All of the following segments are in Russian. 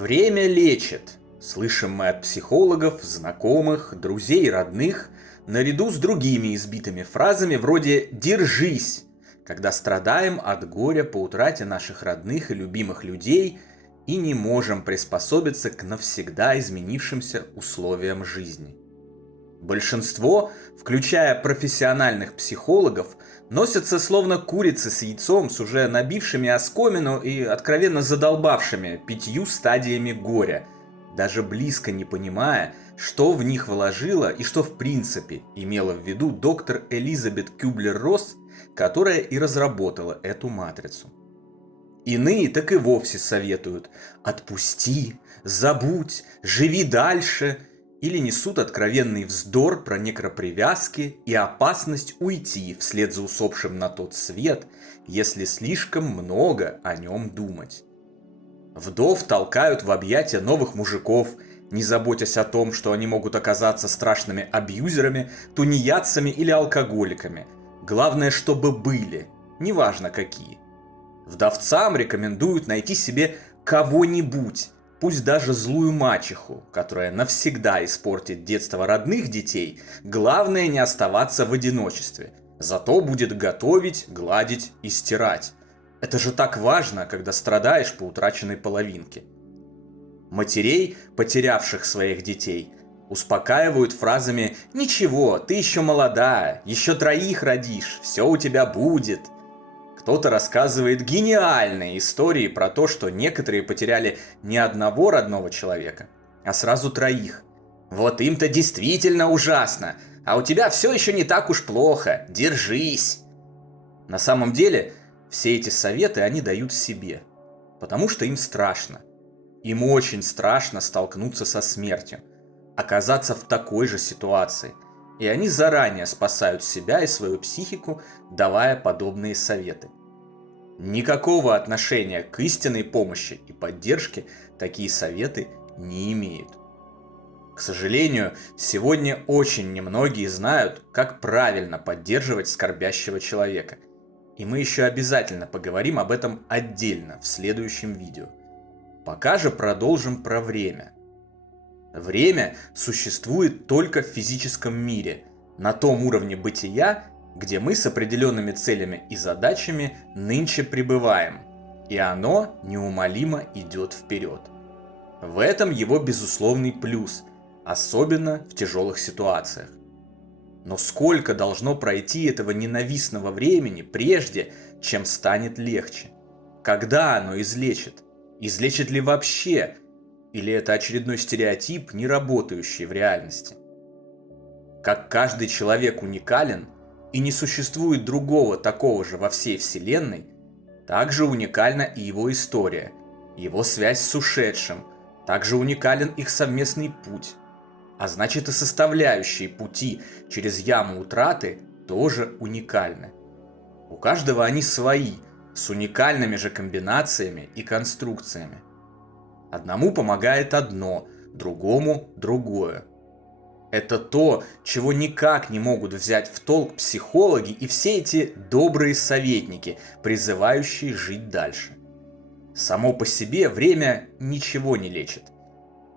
Время лечит. Слышим мы от психологов, знакомых, друзей и родных, наряду с другими избитыми фразами вроде «держись», когда страдаем от горя по утрате наших родных и любимых людей и не можем приспособиться к навсегда изменившимся условиям жизни. Большинство, включая профессиональных психологов, носятся словно курицы с яйцом с уже набившими оскомину и откровенно задолбавшими 5 стадиями горя, даже близко не понимая, что в них вложила и что в принципе имела в виду доктор Элизабет Кюблер-Росс, которая и разработала эту матрицу. Иные так и вовсе советуют «отпусти», «забудь», «живи дальше», или несут откровенный вздор про некропривязки и опасность уйти вслед за усопшим на тот свет, если слишком много о нем думать. Вдов толкают в объятия новых мужиков, не заботясь о том, что они могут оказаться страшными абьюзерами, тунеядцами или алкоголиками. Главное, чтобы были, неважно какие. Вдовцам рекомендуют найти себе кого-нибудь, пусть даже злую мачеху, которая навсегда испортит детство родных детей, главное не оставаться в одиночестве. Зато будет готовить, гладить и стирать. Это же так важно, когда страдаешь по утраченной половинке. Матерей, потерявших своих детей, успокаивают фразами «Ничего, ты еще молодая, еще 3 родишь, все у тебя будет». Кто-то рассказывает гениальные истории про то, что некоторые потеряли не одного родного человека, а сразу 3. Вот им-то действительно ужасно, а у тебя все еще не так уж плохо, держись. На самом деле, все эти советы они дают себе, потому что им страшно. Им очень страшно столкнуться со смертью, оказаться в такой же ситуации. И они заранее спасают себя и свою психику, давая подобные советы. Никакого отношения к истинной помощи и поддержке такие советы не имеют. К сожалению, сегодня очень немногие знают, как правильно поддерживать скорбящего человека. И мы еще обязательно поговорим об этом отдельно в следующем видео. Пока же продолжим про время. Время существует только в физическом мире, на том уровне бытия, где мы с определенными целями и задачами нынче пребываем, и оно неумолимо идет вперед. В этом его безусловный плюс, особенно в тяжелых ситуациях. Но сколько должно пройти этого ненавистного времени, прежде чем станет легче? Когда оно излечит? Излечит ли вообще? Или это очередной стереотип, не работающий в реальности? Как каждый человек уникален, и не существует другого такого же во всей Вселенной, так же уникальна и его история, его связь с ушедшим, также уникален их совместный путь. А значит, и составляющие пути через яму утраты тоже уникальны. У каждого они свои, с уникальными же комбинациями и конструкциями. Одному помогает одно, другому другое. Это то, чего никак не могут взять в толк психологи и все эти добрые советники, призывающие жить дальше. Само по себе время ничего не лечит.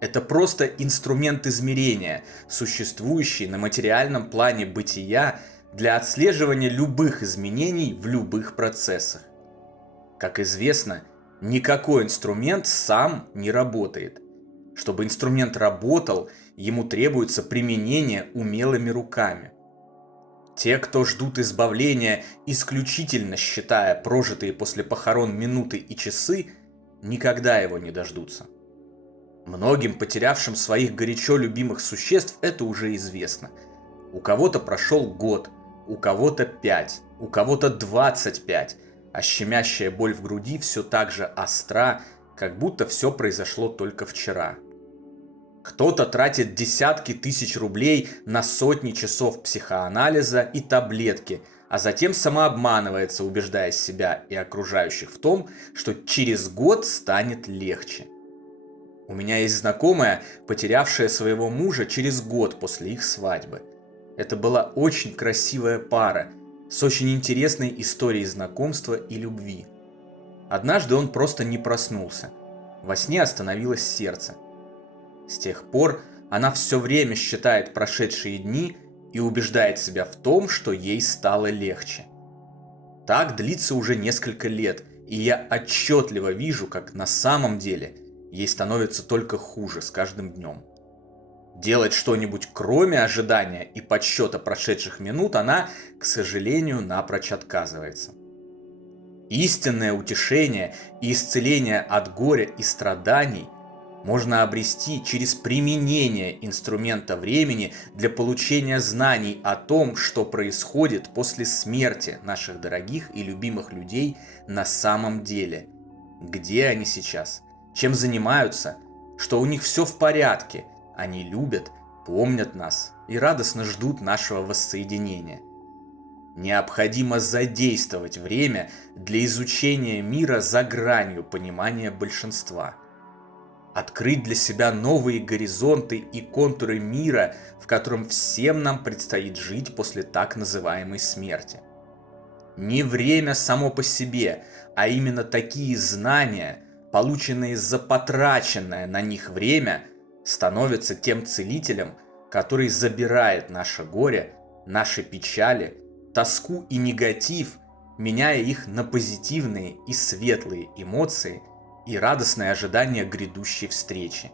Это просто инструмент измерения, существующий на материальном плане бытия для отслеживания любых изменений в любых процессах. Как известно, никакой инструмент сам не работает. Чтобы инструмент работал, ему требуется применение умелыми руками. Те, кто ждут избавления, исключительно считая прожитые после похорон минуты и часы, никогда его не дождутся. Многим, потерявшим своих горячо любимых существ, это уже известно. У кого-то прошел год, у кого-то 5, у кого-то 25, а щемящая боль в груди все так же остра, как будто все произошло только вчера. Кто-то тратит десятки тысяч рублей на сотни часов психоанализа и таблетки, а затем самообманывается, убеждая себя и окружающих в том, что через год станет легче. У меня есть знакомая, потерявшая своего мужа через год после их свадьбы. Это была очень красивая пара, с очень интересной историей знакомства и любви. Однажды он просто не проснулся. во сне остановилось сердце. С тех пор она все время считает прошедшие дни и убеждает себя в том, что ей стало легче. Так длится уже несколько лет, и я отчетливо вижу, как на самом деле ей становится только хуже с каждым днем. Делать что-нибудь кроме ожидания и подсчета прошедших минут она, к сожалению, напрочь отказывается. Истинное утешение и исцеление от горя и страданий можно обрести через применение инструмента времени для получения знаний о том, что происходит после смерти наших дорогих и любимых людей на самом деле. Где они сейчас? Чем занимаются? Что у них все в порядке? Они любят, помнят нас и радостно ждут нашего воссоединения. Необходимо задействовать время для изучения мира за гранью понимания большинства. Открыть для себя новые горизонты и контуры мира, в котором всем нам предстоит жить после так называемой смерти. Не время само по себе, а именно такие знания, полученные за потраченное на них время, становятся тем целителем, который забирает наше горе, наши печали, тоску и негатив, меняя их на позитивные и светлые эмоции и радостное ожидание грядущей встречи,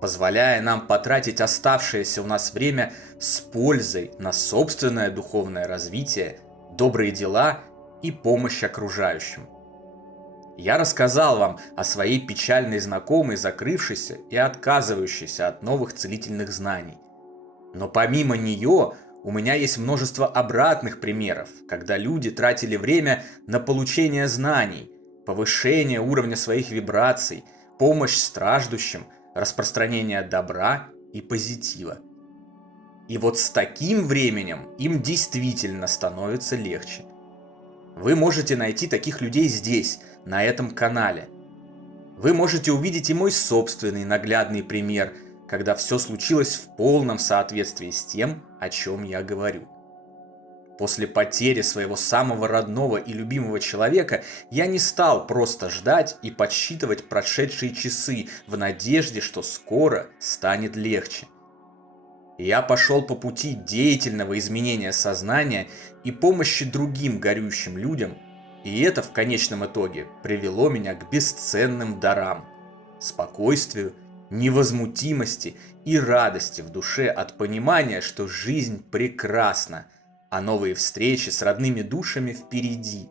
позволяя нам потратить оставшееся у нас время с пользой на собственное духовное развитие, добрые дела и помощь окружающим. Я рассказал вам о своей печальной знакомой, закрывшейся и отказывающейся от новых целительных знаний. Но помимо нее у меня есть множество обратных примеров, когда люди тратили время на получение знаний, повышение уровня своих вибраций, помощь страждущим, распространение добра и позитива. И вот с таким временем им действительно становится легче. Вы можете найти таких людей здесь, на этом канале. Вы можете увидеть и мой собственный наглядный пример, когда все случилось в полном соответствии с тем, о чем я говорю. После потери своего самого родного и любимого человека я не стал просто ждать и подсчитывать прошедшие часы в надежде, что скоро станет легче. Я пошел по пути деятельного изменения сознания и помощи другим горюющим людям, и это в конечном итоге привело меня к бесценным дарам, спокойствию, невозмутимости и радости в душе от понимания, что жизнь прекрасна, а новые встречи с родными душами впереди,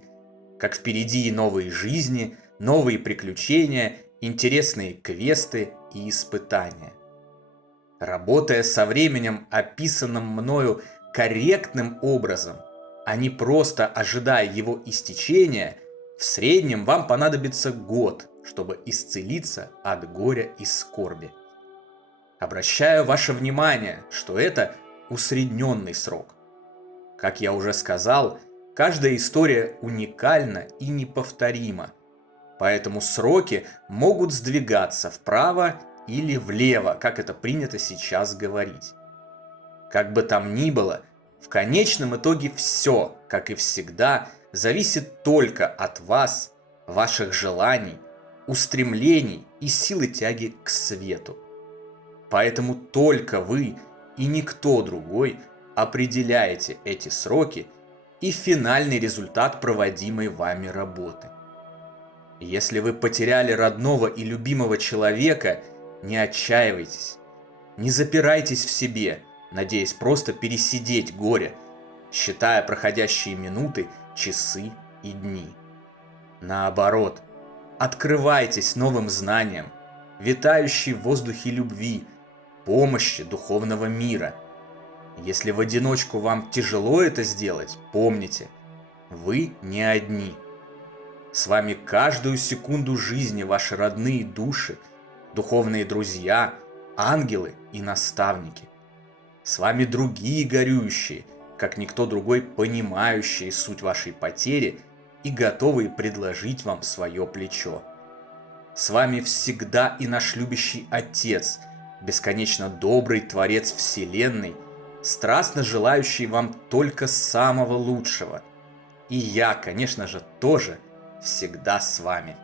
как впереди и новые жизни, новые приключения, интересные квесты и испытания. Работая со временем, описанным мною корректным образом, а не просто ожидая его истечения, в среднем вам понадобится год, чтобы исцелиться от горя и скорби. Обращаю ваше внимание, что это усредненный срок. Как я уже сказал, каждая история уникальна и неповторима, поэтому сроки могут сдвигаться вправо или влево, как это принято сейчас говорить. Как бы там ни было, в конечном итоге все, как и всегда, зависит только от вас, ваших желаний, устремлений и силы тяги к свету. Поэтому только вы и никто другой определяете эти сроки и финальный результат проводимой вами работы. Если вы потеряли родного и любимого человека, не отчаивайтесь, не запирайтесь в себе, надеясь просто пересидеть горе, считая проходящие минуты, часы и дни. Наоборот, открывайтесь новым знаниям, витающей в воздухе любви, помощи духовного мира. Если в одиночку вам тяжело это сделать, помните, вы не одни. С вами каждую секунду жизни ваши родные души, духовные друзья, ангелы и наставники. С вами другие горюющие, как никто другой понимающие суть вашей потери и готовые предложить вам свое плечо. С вами всегда и наш любящий Отец, бесконечно добрый Творец Вселенной, страстно желающий вам только самого лучшего. И я, конечно же, тоже всегда с вами.